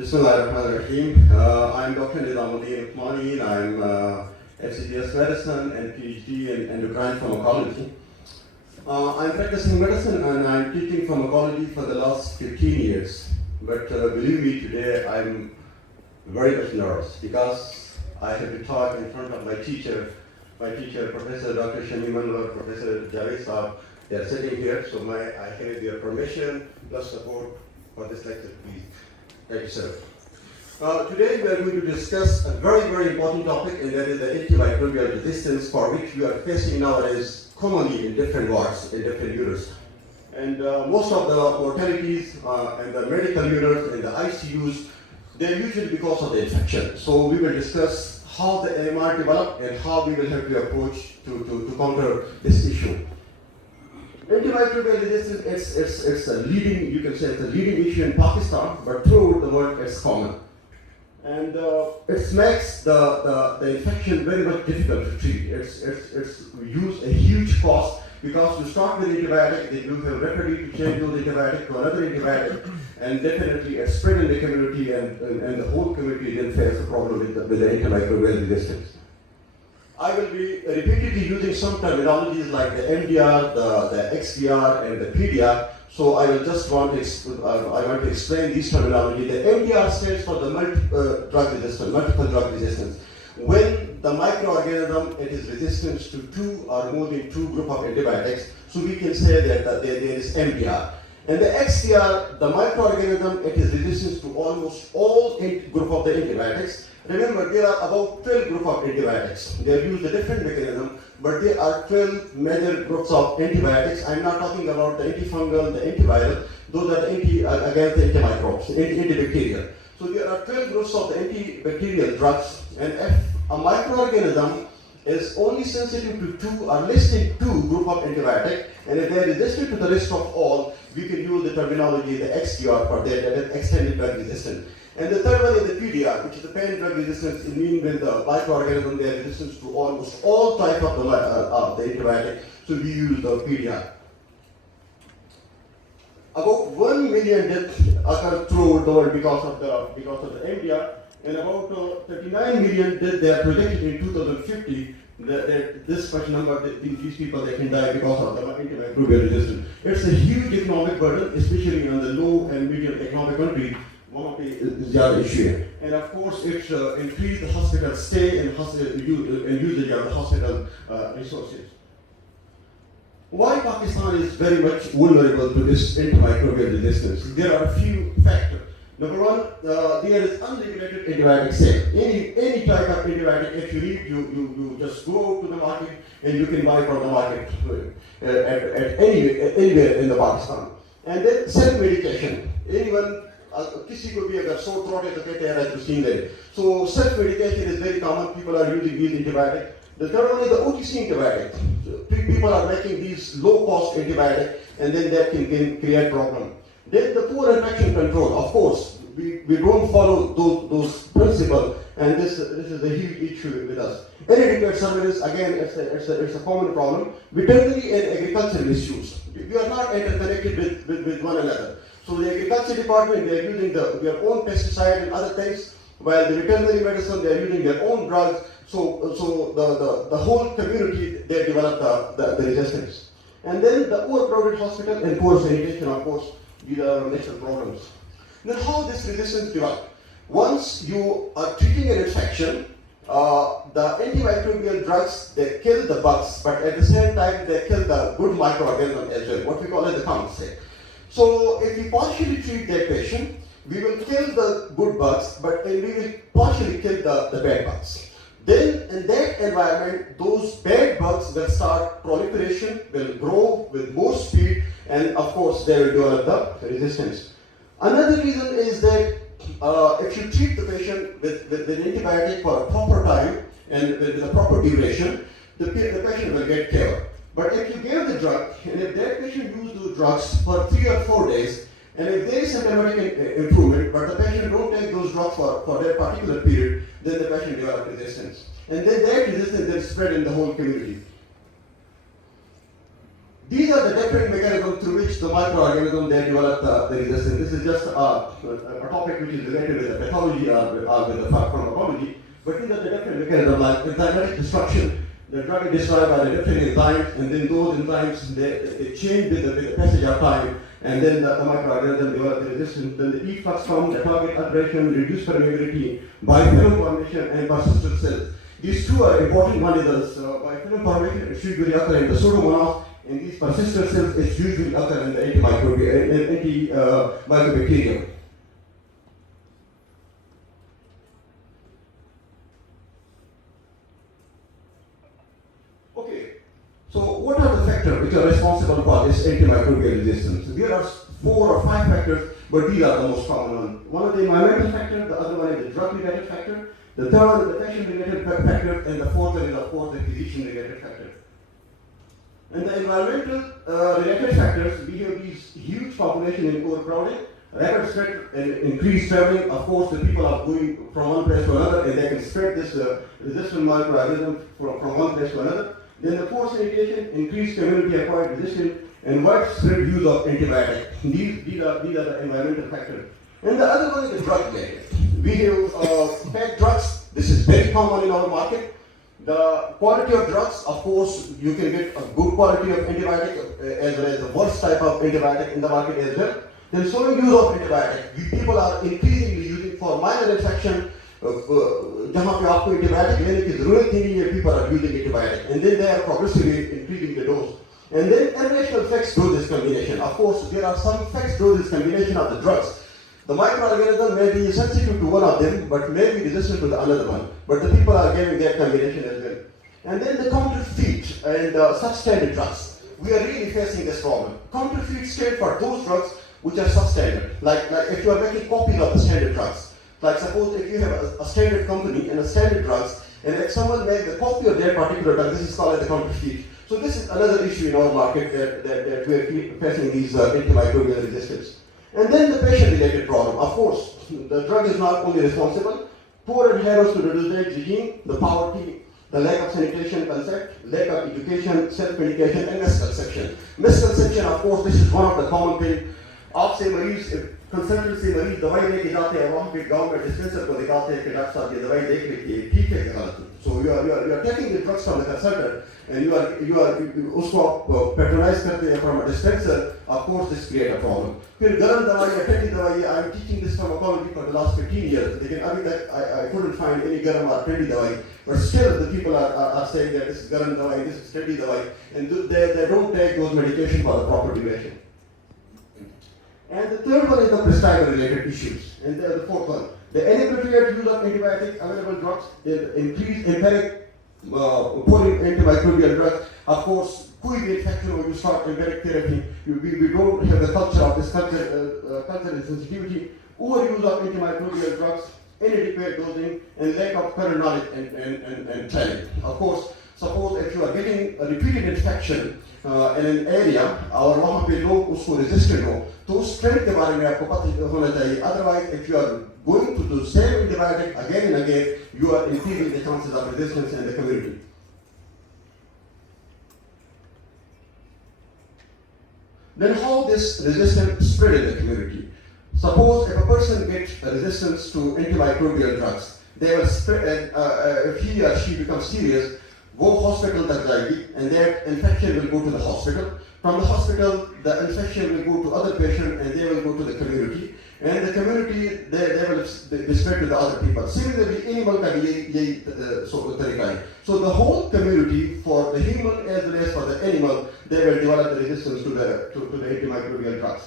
Bismillahirrahmanirrahim. I'm Dr. Nizamuddin Uthmani. I'm FCGS medicine and PhD in endocrine pharmacology. I'm practicing medicine and I'm teaching pharmacology for the last 15 years. But believe me, today I'm very much nervous because I have to talk in front of my teacher, Professor Dr. Shami Manwar, Professor Javed Saab. They are sitting here, so I have their permission plus support for this lecture, please. Thank you, sir. Today we are going to discuss a very, very important topic, and that is the antimicrobial resistance, for which we are facing nowadays commonly in different wards, in different units. And most of the mortalities in the medical units and the ICUs, they're usually because of the infection. So we will discuss how the AMR developed and how we will have to approach to counter this issue. Antimicrobial resistance, it's a leading, you can say it's a leading issue in Pakistan, but throughout the world it's common. And it makes the infection very much difficult to treat. It's use a huge cost, because you start with antibiotic, then you have rapidly to change those antibiotic to another antibiotic, and definitely it's spread in the community, and the whole community then faces a problem with the antimicrobial resistance. I will be repeatedly using some terminologies like the MDR, the XDR, and the PDR. So I will just want to explain these terminology. The MDR stands for the multiple drug resistance. When the microorganism it is resistant to two or more than two group of antibiotics, so we can say that there is MDR. And the XDR, the microorganism, it is resistant to almost all group of the antibiotics. Remember, there are about 12 groups of antibiotics. They are used a different mechanism, but there are 12 major groups of antibiotics. I'm not talking about the antifungal, the antiviral. Those are the against the antimicrobes, antibacterial. So there are 12 groups of the antibacterial drugs, and if a microorganism is only sensitive to two or less than two group of antibiotic, and if they are resistant to the rest of all, we can use the terminology, the XDR for that is extended drug resistant. And the third one is the PDR, which is the pan drug resistance. It means when the microorganism they are resistant to almost all type of the antibiotic, so we use the PDR. About 1 million deaths occur throughout the world because of the MDR, and about 39 million deaths they are projected in 2050. This much number, these people they can die because of the antimicrobial resistance. It's a huge economic burden, especially on the low and medium economic country. One of the other issue, and of course it increase the hospital stay and usage of the hospital resources. Why Pakistan is very much vulnerable to this antimicrobial resistance? There are a few factors. Number one, there is unregulated antibiotic sale. Any type of antibiotic, if you need, you just go out to the market and you can buy from the market anywhere in the Pakistan. And then self-medication. Anyone. किसी को भी अगर sore throat है तो कहते हैं राइट्रोसिन ले. So self-medication is very common. People are using these antibiotics. The third one is the OTC antibiotic. So people are making these low-cost antibiotics, and then that can create problem. Then the poor infection control. Of course, we don't follow those principles, and this is a huge issue with us. Inadequate surveillance, again, it's a common problem. Veterinary and agricultural issues. We are not interconnected with one another. So the agriculture department, they are using their own pesticide and other things, while the veterinary medicine, they are using their own drugs. So the whole community, they develop the resistance. And then the overcrowded hospital and poor sanitation, of course, these are natural problems. Now how this resistance develops? Once you are treating an infection, the antimicrobial drugs, they kill the bugs, but at the same time, they kill the good microorganism as well, what we call as the counterfeit. So if we partially treat that patient, we will kill the good bugs, but we will partially kill the bad bugs. Then in that environment, those bad bugs will start proliferation, will grow with more speed, and of course they will develop the resistance. Another reason is that if you treat the patient with an antibiotic for a proper time and with a proper duration, the patient will get cured. But if you give the drug, and if that patient used those drugs for 3 or 4 days, and if there is symptomatic improvement, but the patient don't take those drugs for that particular period, then the patient develops resistance. And then that resistance then spread in the whole community. These are the different mechanisms through which the microorganisms they develop the resistance. This is just a topic which is related with the pathology or with the pharmacology, but these are the different mechanisms like enzymatic destruction. The drug is destroyed by the different enzymes, and then those enzymes they change with the passage of time, and then the microorganism develop the resistance. Then the efflux from the target aberration, reduced permeability, biofilm formation, and persistent cells. These two are important. One is biofilm formation, it usually occur in the pseudomonas. In these persistent cells, it usually occur in the antimicrobacterium. Okay, so what are the factors which are responsible for this antimicrobial resistance? There are 4 or 5 factors, but these are the most common ones. One is the environmental factor, the other one is the drug-related factor, the third one is the patient-related factor, and the fourth one is, of course, the physician-related factor. And the environmental related factors, we have these huge population in overcrowding, rapid spread and increased traveling. Of course, the people are going from one place to another, and they can spread this resistant microorganism from one place to another. Then the poor sanitation, increased community-acquired resistance, and widespread use of antibiotics. These are the environmental factors. And the other one is the drug related. We have packed drugs. This is very common in our market. The quality of drugs, of course, you can get a good quality of antibiotic as well as the worst type of antibiotic in the market as well. Then slowing use of antibiotic. People are increasingly using for minor infection. जहाँ पे आपको antibiotic लेने की ज़रूरत ही नहीं है, people are using antibiotic, and then they are progressively increasing the dose. And then irrational fixed doses combination. Of course, there are some fixed doses combination of the drugs. The microorganism may be sensitive to one of them, but may be resistant to the another one. But the people are giving that combination as well. And then the counterfeit and substandard drugs. We are really facing this problem. Counterfeit stand for those drugs which are substandard. Like if you are making copies of the standard drugs. Like suppose if you have a standard company and a standard drugs, and if someone makes a copy of that particular drug, this is called as the counterfeit. So this is another issue in our market that we are facing these antimicrobial resistance. And then the patient-related problem. Of course, the drug is not only responsible. Poor adherence to the dosage regime, the poverty, the lack of sanitation concept, lack of education, self-medication, and misconception. Misconception, of course, this is one of the common things. आपसे मरीज consultant से मरीज दवाई लेके जाते हैं, वहाँ पे गांव में डिस्पेंसर को दिखाते हैं कि डॉक्टर साहब ये दवाई देख लीजिए, ठीक है कि गलत? So you are taking the drugs from the consultant, and you are उसको आप patronize करते हैं from a dispenser. Of course, this create a problem. फिर गर्म दवाई या ठंडी दवाई, I am teaching this pharmacology for the last 15 years. लेकिन अभी तक I couldn't find any गर्म or ठंडी दवाई. But still, the people are saying that this is गर्म दवाई, this is ठंडी दवाई, and they don't take those medication for the proper duration. And the third one is the prescriber-related issues. And the fourth one, the inappropriate use of antibiotic available drugs, the increased empiric poor antimicrobial drugs. Of course, कोई भी infection when you start empiric therapy, we don't have the culture of this culture and sensitivity, overuse of antimicrobial drugs, inadequate dosing, and lack of current knowledge and training. Of course, suppose if you are getting a repeated infection in an area और वहाँ पे लोग उसको resistant हो, तो उस trend के बारे में आपको पता होना चाहिए. Otherwise, if you are going to do same antibiotic again and again, you are increasing the chances of resistance in the community. Then how this resistance spread in the community? Suppose if a person gets a resistance to antimicrobial drugs, they will spread, if he or she becomes serious, वो hospital तक जाएगी, and that infection will go to the hospital. From the hospital, the infection will go to other patient, and they will go to the community. And the community, they will be spread to the other people. Similarly, animal का भी यही तरीका है. So the whole community, for the human as well as for the animal, they will develop the resistance to the antimicrobial drugs.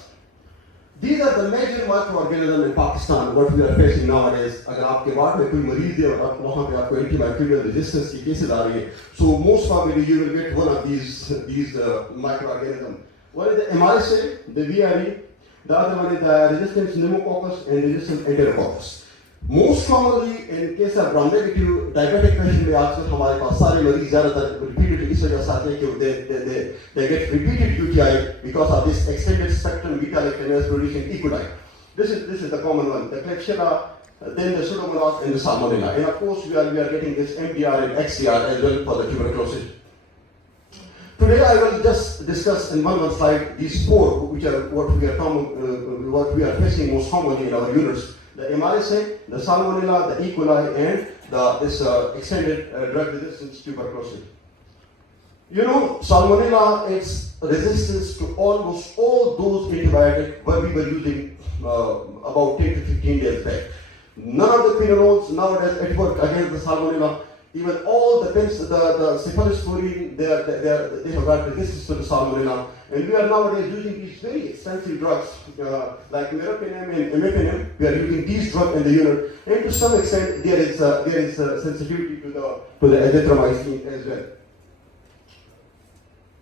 These are the major microorganisms in Pakistan. What we are facing nowadays. अगर आपके ward में कोई मरीज है और वहाँ पे आपको antimicrobial resistance की cases आ रही है, so most probably you will get one of these microorganisms. One is the MRSA, the VRE. The other one is the resistant pneumococcus and resistant enterococcus. Most commonly in case of gram-negative diabetic patient में आजकल हमारे पास सारे मरीज ज़्यादातर repeated इस वजह से आते हैं कि they get repeated UTI because of this extended spectrum beta-lactamase producing E. coli. This is the common one. The Klebsiella, then the Pseudomonas and the Salmonella. And of course we are getting this MDR and XDR as well for the tuberculosis. Today I will just discuss in one slide these four, which are what we are facing most commonly in our units: the MRSA, the Salmonella, the E. coli, and this extended drug resistance tuberculosis. You know, Salmonella is resistance to almost all those antibiotics that we were using about 10 to 15 days back. None of the quinolones nowadays at work against the Salmonella. Even all the cephalosporin, they have got resistance to the Salmonella. And we are nowadays using these very expensive drugs like meropenem and imipenem. We are using these drugs in the unit. And to some extent, there is sensitivity to the azithromycin as well.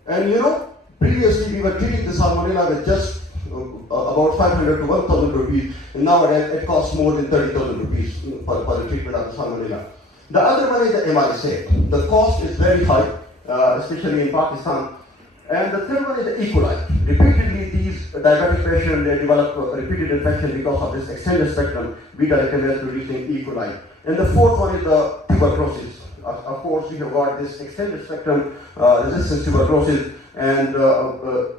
And you know, previously we were treating the Salmonella with just about 500 to 1,000 rupees, and nowadays it costs more than 30,000 rupees for the treatment of the Salmonella. The other one is the MRSA. The cost is very high, especially in Pakistan. And the third one is the E. coli. Repeatedly, these diabetic patients, they develop repeated infection because of this extended spectrum beta-lactamase producing E. coli. And the fourth one is the tuberculosis. Of course, we have got this extended spectrum resistance tuberculosis, and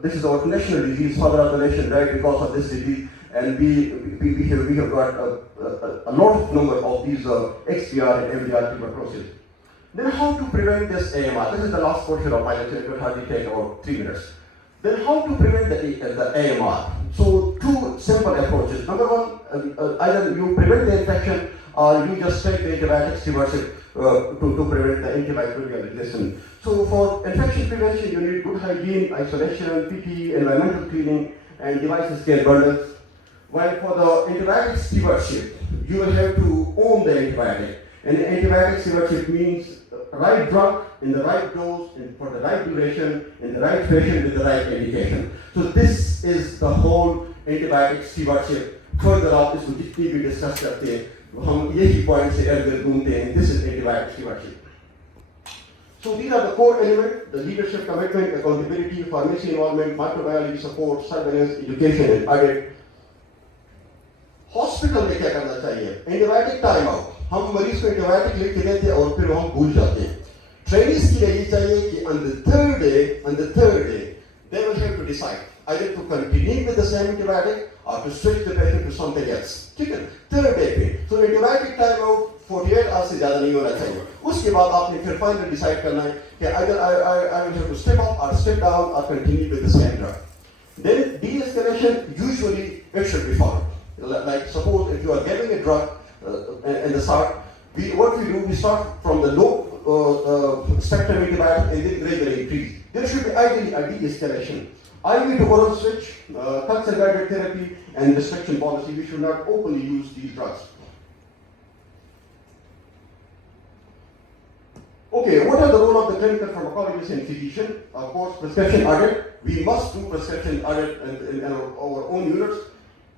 this is our national disease. Father of the nation died because of this disease, and we have got a lot of number of these XPR and MDR tuberculosis. Then how to prevent this AMR? This is the last portion of my lecture. It will hardly take about 3 minutes. Then how to prevent the AMR? So two simple approaches. Number one, either you prevent the infection or you just take the antibiotics stewardship to prevent the antimicrobial resistance. So for infection prevention, you need good hygiene, isolation, PPE, environmental cleaning, and devices care bundles. While for the antibiotic stewardship, you will have to own the antibiotic. And antibiotic stewardship means right drug in the right dose and for the right duration in the right patient with the right indication. So this is the whole antibiotic stewardship. Further up, this will be discussed करते हैं. हम यही point से इर्द-गिर्द घूमते हैं. This is antibiotic stewardship. So these are the core elements: the leadership, commitment, accountability, pharmacy involvement, microbiology support, surveillance, education, and audit. Hospital में क्या करना चाहिए? Antibiotic time out. हम मरीज को एंटीबायोटिक लिख के देते हैं और फिर हम भूल जाते हैं. ट्रेनिंग्स के लिए ये चाहिए कि on the third day, they will have to decide either to continue with the same antibiotic or to switch the patient to something else. ठीक है? Third day पे. So antibiotic time out 48 hours से ज़्यादा नहीं होना चाहिए. उसके बाद आपने फिर फाइनल डिसाइड करना है कि either I will have to step up or step down or continue with the same drug. Then de-escalation, usually it should be followed. Like suppose if you are giving a drug in the start, what we do, we start from the low spectrum antibiotic and then gradually increase. There should be ideally a de-escalation. IV to oral switch, culture guided therapy, and restriction policy. We should not openly use these drugs. Okay, what are the role of the clinical pharmacologist and physician? Of course, prescription audit. We must do prescription audit in our own units.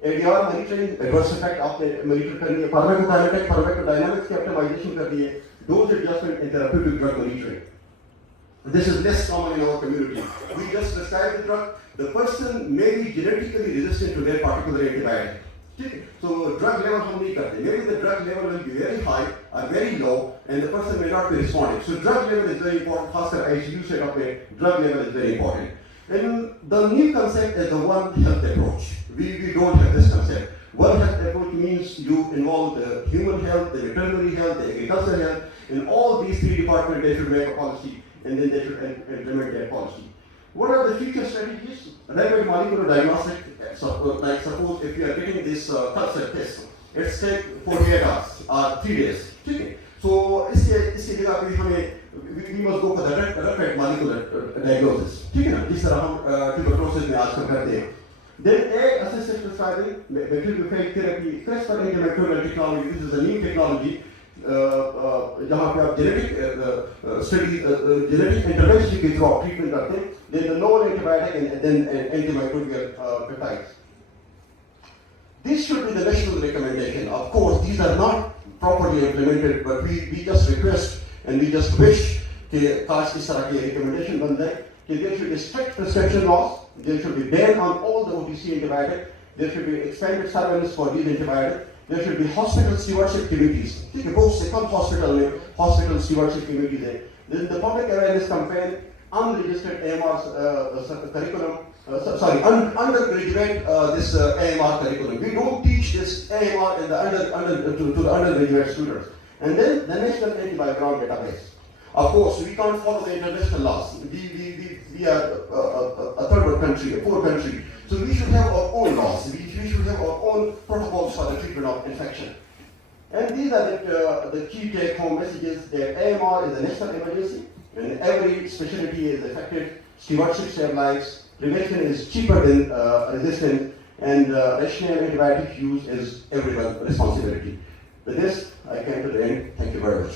ADR monitoring, adverse effect आपने monitor करनी है, pharmacokinetic, pharmacodynamics की optimization करनी है, dose adjustment and therapeutic drug monitoring. This is less common in our community. We just prescribe the drug. The person may be genetically resistant to their particular antibiotic. So drug level हम नहीं करते. Maybe the drug level will be very high or very low, and the person may not be responding. So drug level is very important. खासकर ICU setup में drug level is very important. And the new concept is the One Health approach. We don't have this concept. One Health approach means you involve the human health, the veterinary health, the agricultural health. In all these three departments, they should make a policy, and then they should implement their policy. What are the future strategies? Rapid molecular diagnostic. So, like suppose if you are getting this culture test, it's take 48 hours or 3 days. Okay. So इसके जगह पे हमें we must go for the rapid molecular diagnosis. ठीक है ना? जिस तरह हम tuberculosis में आजकल करते हैं. Then assisted prescribing, bacteriophage therapy, CRISPR antimicrobial technology. This is a new technology. जहाँ पे आप genetic study, genetic intervention के through treatment करते हैं. Then the novel antibiotic and then antimicrobial peptides. This should be the national recommendation. Of course, these are not properly implemented, but we just request and we just wish कि काश इस तरह की recommendation बन जाए कि there should be strict prescription laws, there should be ban on all the OTC antibiotics, there should be expanded surveillance for these antibiotics, there should be hospital stewardship committees. ठीक है, बहुत से कम hospital में hospital stewardship committees हैं. Then the public awareness campaign, unregistered AMR curriculum, undergraduate this AMR curriculum. We don't teach this AMR in the to the undergraduate students. And then the National Anti-Background Database. Of course, we can't follow the international laws. We are a third world country, a poor country. So we should have our own laws. We should have our own protocols for the treatment of infection. And these are the key take-home messages that AMR is a national emergency, and every specialty is affected. Stewardship saves lives. Prevention is cheaper than resistance, and rational antibiotic use is everyone's responsibility. With this, I came to the end. Thank you very much.